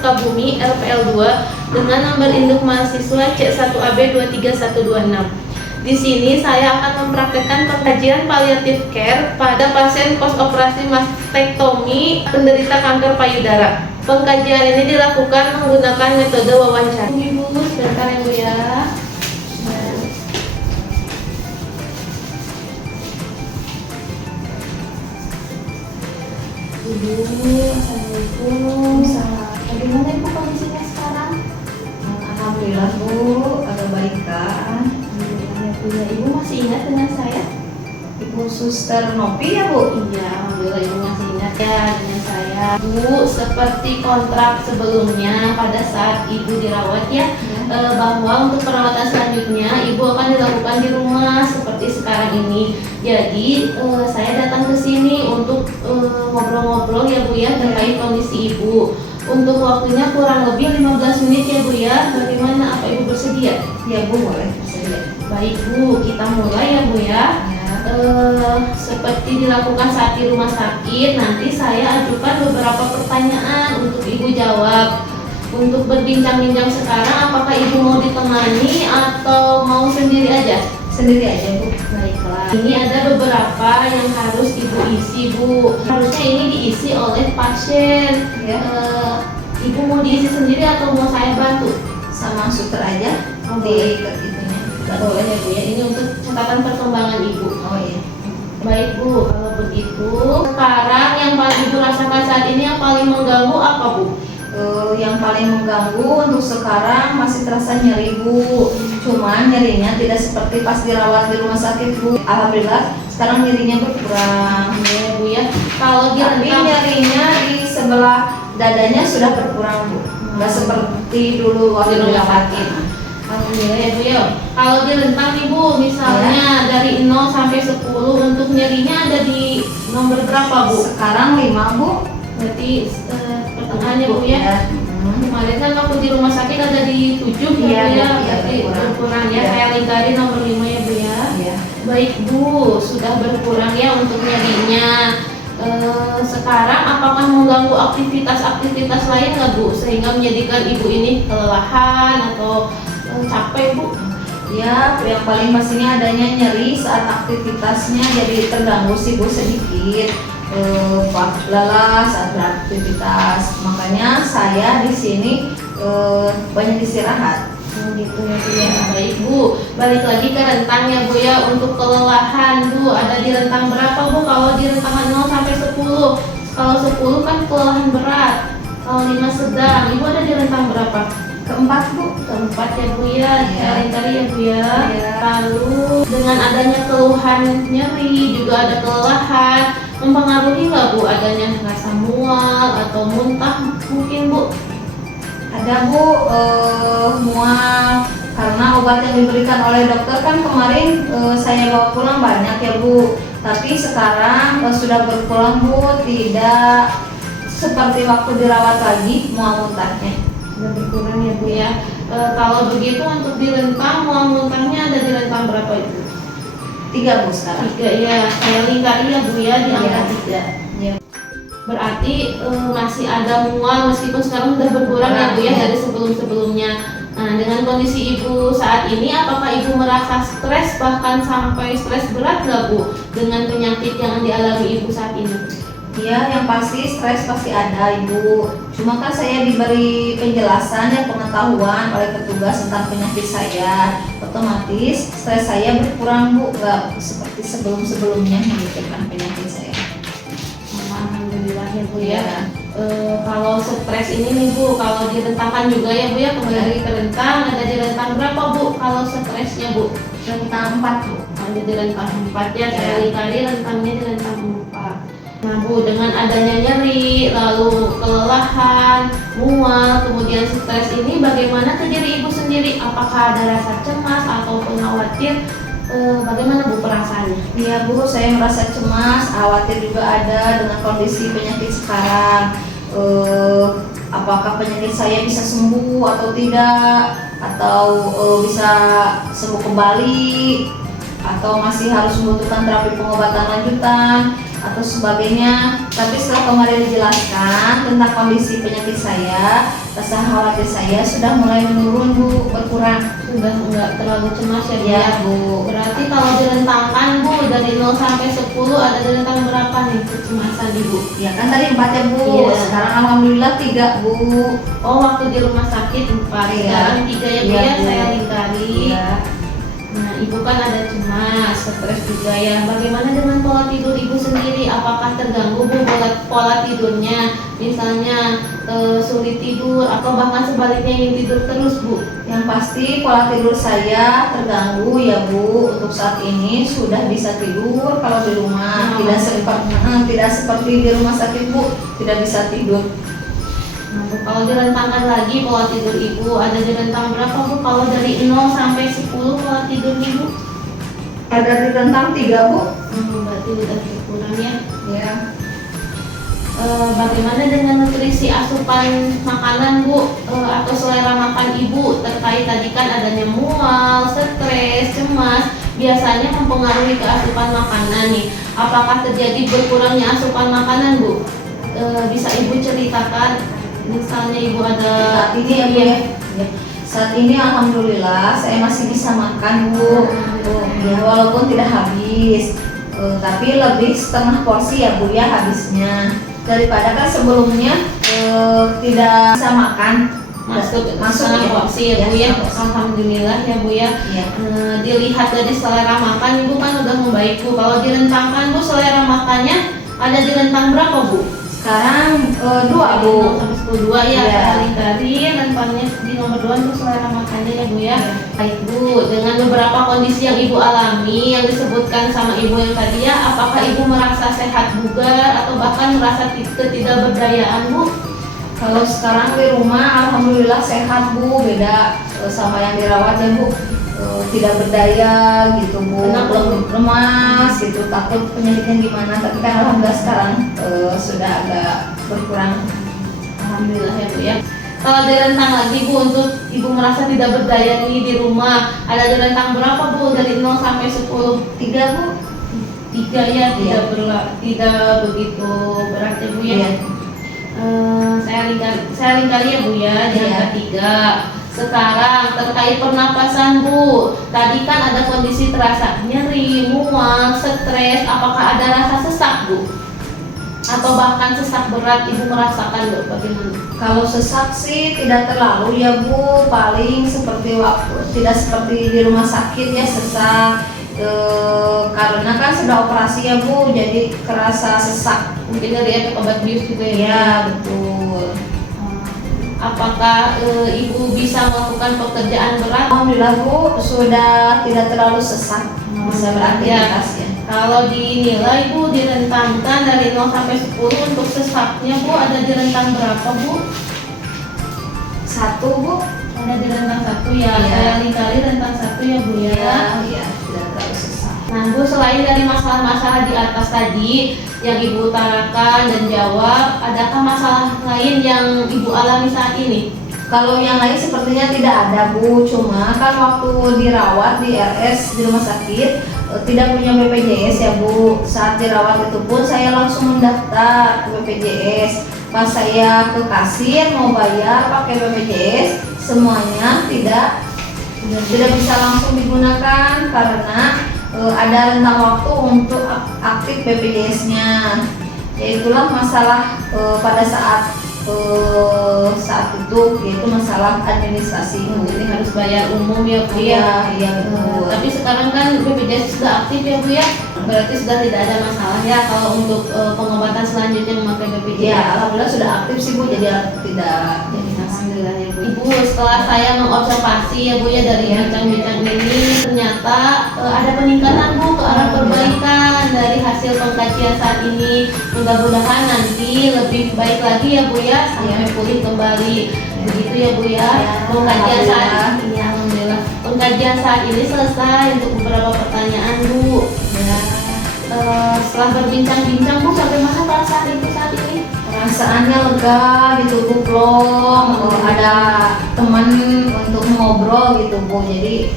Sukabumi RPL 2 dengan nomor induk mahasiswa C1AB23126. Di sini saya akan mempraktekkan pengkajian palliative care pada pasien post-operasi mastektomi penderita kanker payudara. Pengkajian ini dilakukan menggunakan metode wawancara. Ibu, sebentar ya Bu ya. Ibu, Assalamualaikum. Bagaimana Ibu kondisinya sekarang? Alhamdulillah Bu, agak baik kan? Alhamdulillah ya Bu ya. Ibu masih ingat dengan saya? Ibu Suster Nopi ya Bu? Iya, alhamdulillah Ibu masih ingat ya dengan saya. Bu, seperti kontrak sebelumnya pada saat Ibu dirawat ya, bahwa untuk perawatan selanjutnya Ibu akan dilakukan di rumah seperti sekarang ini. Jadi saya datang ke sini untuk ngobrol-ngobrol ya Bu ya terkait kondisi Ibu. Untuk waktunya kurang lebih 15 menit ya Bu ya. Bagaimana, apa Ibu bersedia? Ya Bu, boleh bersedia. Baik Bu, kita mulai ya Bu ya. Seperti dilakukan saat di rumah sakit, nanti saya ajukan beberapa pertanyaan untuk Ibu jawab. Untuk berbincang-bincang sekarang, apakah Ibu mau ditemani atau mau sendiri aja? Sendiri aja Bu. Baiklah. Ini ada beberapa yang harus Ibu isi Bu. Harusnya ini diisi oleh pasien. Ya. Ibu mau diisi sendiri atau mau saya bantu? Sama suster aja. Oh, di itunya. Boleh ya Bu ya. Ini untuk catatan perkembangan Ibu. Oh iya. Baik Bu, kalau begitu sekarang yang paling Ibu rasakan saat ini yang paling mengganggu apa Bu? Yang paling mengganggu untuk sekarang masih terasa nyeri Bu. Cuman nyerinya tidak seperti pas dirawat di rumah sakit Bu. Alhamdulillah sekarang nyerinya berkurang. Ya Bu ya. Kalau di Tapi nyerinya di sebelah dadanya sudah berkurang Bu. Nggak seperti dulu waktu Di rumah sakit. Alhamdulillah ya Bu ya. Kalau di rentang nih Bu, misalnya dari 0 sampai 10 untuk nyerinya ada di nomor berapa Bu? Sekarang 5 Bu. Berarti pertengahannya Bu ya. Kemarin kan waktu di rumah sakit ada di 7 Iya, ya Bu ya. iya, Berarti berkurang ya. Iya. Saya lingkari nomor 5 ya Bu ya. Iya. Baik Bu, sudah berkurang ya untuk nyerinya. Sekarang apakah mengganggu aktivitas-aktivitas lain nggak Bu sehingga menjadikan Ibu ini kelelahan atau capek Bu? Ya, yang paling pastinya adanya nyeri saat aktivitasnya jadi terganggu sih Bu sedikit. Lelah saat beraktivitas. Makanya saya di sini banyak istirahat. Gitu ya Bu ya. Baik Bu, balik lagi ke rentang ya Bu ya. Untuk kelelahan Bu ada di rentang berapa Bu? Kalau di rentang 0 sampai 10. Kalau 10 kan kelelahan berat. Kalau 5 sedang, Ibu ada di rentang berapa? Keempat Bu. Keempat ya Bu ya. Saya lingkari ya Bu ya. Iya. Lalu dengan adanya keluhan nyeri juga ada kelelahan, mempengaruhi nggak Bu adanya rasa mual atau muntah mungkin Bu? Ada Bu, mual karena obat yang diberikan oleh dokter kan kemarin saya bawa pulang banyak ya Bu. Tapi sekarang sudah berkurang Bu, tidak seperti waktu dirawat lagi mual muntahnya. Sudah berkurang ya Bu ya. Kalau begitu untuk di rentang mual muntahnya ada di rentang berapa itu? 3 Bu sekarang. 3 ya. Saya lingkari ya Bu ya di angka 3. Ya. Berarti masih ada mual meskipun sekarang sudah berkurang ya Bu ya dari sebelum-sebelumnya. Nah, dengan kondisi Ibu saat ini apakah Ibu merasa stres bahkan sampai stres berat nggak Bu dengan penyakit yang dialami Ibu saat ini? Ya, yang pasti stres pasti ada Ibu. Cuma kan saya diberi penjelasan dan pengetahuan oleh petugas tentang penyakit saya. Otomatis stres saya berkurang Bu, nggak seperti sebelum-sebelumnya memikirkan penyakit saya. Alhamdulillah ya Bu ya. Kalau stres ini nih Bu, kalau direntangkan juga ya Bu ya, kembali lagi ke rentang, ada di rentang berapa Bu kalau stresnya Bu? Rentang 4 Bu. Ada di rentang 4 ya, saya lingkari rentangnya di rentang 4. Nah Bu, dengan adanya nyeri, lalu kelelahan, mual, kemudian stres ini bagaimana ke diri Ibu sendiri? Apakah ada rasa cemas ataupun khawatir? Bagaimana Bu perasaannya? Iya Bu, saya merasa cemas, khawatir juga ada dengan kondisi penyakit sekarang. Apakah penyakit saya bisa sembuh atau tidak, atau bisa sembuh kembali, atau masih harus membutuhkan terapi pengobatan lanjutan. atau sebagainya. Tapi setelah kemarin dijelaskan tentang kondisi penyakit saya, rasa khawatir saya sudah mulai menurun Bu, berkurang. Sudah nggak terlalu cemas ya Bu? Ya Bu. Berarti kalau direntangkan Bu dari 0 sampai 10 ada di rentang berapa nih kecemasan Ibu? Ya kan tadi 4 ya Bu, Iya. sekarang alhamdulillah 3 Bu. Oh, waktu di rumah sakit 4, Iya. sekarang 3 ya Bu Iya, ya, Bu. saya lingkari. Iya. Nah, Ibu kan ada cemas, stres juga ya. Bagaimana dengan pola tidur Ibu sendiri? Apakah terganggu Bu pola tidurnya? Misalnya sulit tidur atau bahkan sebaliknya ingin tidur terus Bu? Yang pasti pola tidur saya terganggu ya Bu. Untuk saat ini sudah bisa tidur kalau di rumah, tidak seperti di rumah sakit Bu, tidak bisa tidur. Nah, Bu, kalau direntangkan lagi pola tidur Ibu, ada di rentang berapa Bu? Kalau dari 0 sampai 10 pola tidur Ibu? Ada di rentang 3 Bu. Berarti udah berkurang ya. Ya. Bagaimana dengan nutrisi asupan makanan Bu, atau selera makan Ibu terkait tadi kan adanya mual, stres, cemas, biasanya mempengaruhi ke asupan makanan nih. Apakah terjadi berkurangnya asupan makanan Bu? Bisa Ibu ceritakan? Misalnya Ibu ada Saat ini ya Bu ya. Ya. Saat ini alhamdulillah saya masih bisa makan Bu. Ya, walaupun tidak habis, tapi lebih setengah porsi ya Bu ya habisnya. Daripada kan sebelumnya tidak bisa makan. masuk ya. porsi ya Bu ya. setengah porsi. Alhamdulillah ya Bu ya. Iya. Dilihat dari selera makan Ibu kan udah membaik Bu. Kalau direntangkan Bu, selera makannya ada di rentang berapa Bu? Sekarang 2 Bu. Bu. Sampai 10 ya, Iya. kali-kali rentangnya di nomor 2 untuk selera makannya ya Bu ya. Iya. Baik Bu, dengan beberapa kondisi yang Ibu alami yang disebutkan sama Ibu yang tadi ya, apakah Ibu merasa sehat bugar atau bahkan merasa ketidakberdayaan Bu? Kalau sekarang di rumah alhamdulillah sehat Bu, beda sama yang dirawat ya Bu. Tidak berdaya gitu Bu, Kenapa, Bu? lemas gitu, takut penyakitnya gimana. Tapi kan alhamdulillah sekarang sudah agak berkurang. Alhamdulillah ya Bu ya. Kalau di rentang lagi Bu, untuk Ibu merasa tidak berdaya nih di rumah, ada di rentang berapa Bu? Dari 0 sampai 10? 3 Bu. 3 ya, Iya. tidak begitu berat ya Bu ya. Iya. Saya lingkari ya Bu ya, di Iya. angka 3. Sekarang terkait pernapasan Bu, tadi kan ada kondisi terasa nyeri, mual, stres, apakah ada rasa sesak Bu? Atau bahkan sesak berat Ibu merasakan Bu, bagaimana? Kalau sesak sih tidak terlalu ya Bu, paling seperti tidak seperti di rumah sakit ya sesak. Karena kan sudah operasi ya Bu, jadi kerasa sesak. Mungkin dari efek obat bius juga ya? Ya betul. Apakah Ibu bisa melakukan pekerjaan berat? Alhamdulillah Bu, sudah tidak terlalu sesak, bisa beraktivitas ya. Kalau dinilai Bu, direntangkan dari 0 sampai 10 untuk sesaknya Bu, ada di rentang berapa Bu? 1 Bu. Ada di rentang 1 ya, Iya. saya lingkari rentang 1 ya Bu ya. Iya, tidak terlalu sesak. Nah Bu, selain dari masalah-masalah di atas tadi yang Ibu utarakan dan jawab, adakah masalah lain yang Ibu alami saat ini? Kalau yang lain sepertinya tidak ada Bu, cuma kan waktu dirawat di RS di rumah sakit tidak punya BPJS ya Bu. Saat dirawat itu pun saya langsung mendaftar ke BPJS. Pas saya ke kasir mau bayar pakai BPJS, semuanya tidak bisa langsung digunakan karena ada rentang waktu untuk aktif BPJS-nya. Yaitulah masalah pada saat itu, yaitu masalah administrasi. Jadi harus bayar umum ya Bu ya. Iya betul. Tapi sekarang kan BPJS sudah aktif ya Bu ya, berarti sudah tidak ada masalah ya kalau untuk pengobatan selanjutnya memakai BPJS. Ya alhamdulillah sudah aktif sih Bu, jadi tidak jadi masalah. Alhamdulillah ya Bu. Ibu, setelah saya mengobservasi ya Bu ya dari bincang-bincang ini, ternyata ada peningkatan Bu ke arah perbaikan dari hasil pengkajian saat ini. Mudah-mudahan nanti lebih baik lagi ya Bu ya, sampai pulih kembali. Begitu ya Bu ya. Pengkajian saat ini, alhamdulillah. Pengkajian saat ini selesai untuk beberapa pertanyaan Bu. Ya. Setelah berbincang-bincang Bu, bagaimana perasaan Ibu saat ini? Perasaannya lega gitu Bu, plong, ada teman untuk ngobrol gitu Bu, jadi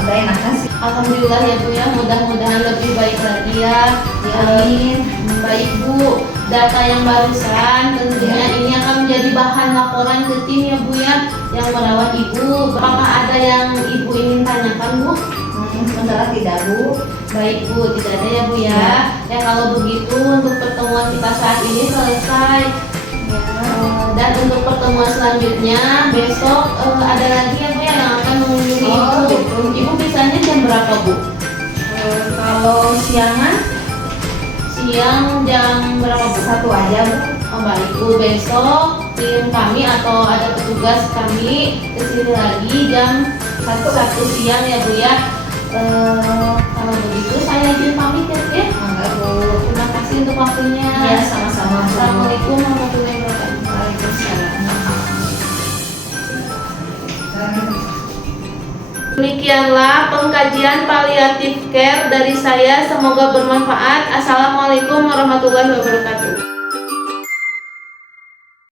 agak enakan sih. Alhamdulillah ya Bu ya, mudah-mudahan lebih baik lagi ya. Amin. Baik Bu, data yang barusan tentunya ini akan menjadi bahan laporan ke tim ya Bu ya, yang merawat Ibu. Apakah ada yang Ibu ingin tanyakan Bu? Sementara tidak Bu. Baik Bu, tidak ada ya Bu ya. Ya kalau begitu untuk pertemuan kita saat ini selesai. Dan untuk pertemuan selanjutnya besok ada lagi ya Bu ya yang akan mengunjungi Ibu. Betul. Ibu bisanya jam berapa Bu? Kalau siangan Siang jam berapa Bu? 1 aja Bu. Oh baik Bu, besok tim kami atau ada petugas kami kesini lagi jam 1 siang ya Bu ya. Kalau begitu saya izin pamit ya Bu ya. Enggak Bu. Terima kasih untuk waktunya. Ya sama-sama Bu. Assalamualaikum warahmatullahi wabarakatuh. Demikianlah pengkajian paliatif care dari saya, semoga bermanfaat. Assalamualaikum warahmatullahi wabarakatuh.